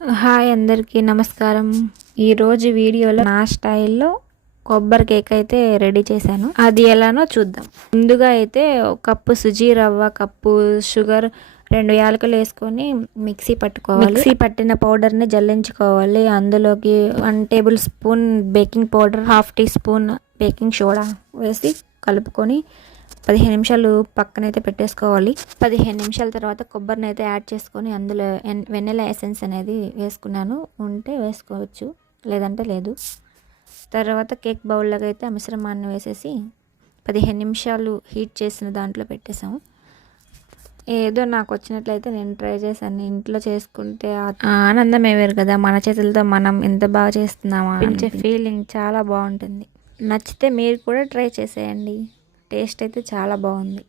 Hi అందరికీ నమస్కారం. ఈరోజు వీడియోలో నా స్టైల్లో కొబ్బరి కేక్ అయితే రెడీ చేశాను. అది ఎలానో చూద్దాం. ముందుగా అయితే ఒక కప్పు సుజీ రవ్వ, కప్పు షుగర్, 2 యాలకులు వేసుకొని మిక్సీ పట్టుకోవాలి. మిక్సీ పట్టిన పౌడర్ని జల్లించుకోవాలి. అందులోకి 1 tablespoon baking powder, 1/2 teaspoon baking soda వేసి కలుపుకొని 15 నిమిషాలు పక్కనైతే పెట్టేసుకోవాలి. 15 నిమిషాల తర్వాత కొబ్బరిని అయితే యాడ్ చేసుకొని అందులో వెనిలా ఎసెన్స్ అనేది వేసుకున్నాను. ఉంటే వేసుకోవచ్చు, లేదంటే లేదు. తర్వాత కేక్ బౌల్లోకి అయితే ఆ మిశ్రమాన్ని వేసేసి 15 నిమిషాలు హీట్ చేసిన దాంట్లో పెట్టేసాము. ఏదో నాకు వచ్చినట్లయితే నేను ట్రై చేశాను. ఇంట్లో చేసుకుంటే ఆనందమే వేరు కదా. మన చేతులతో మనం ఎంత బాగా చేస్తున్నామా అనిపించే ఫీలింగ్ చాలా బాగుంటుంది. నచ్చితే మీరు కూడా ట్రై చేసేయండి. టేస్ట్ అయితే చాలా బాగుంది.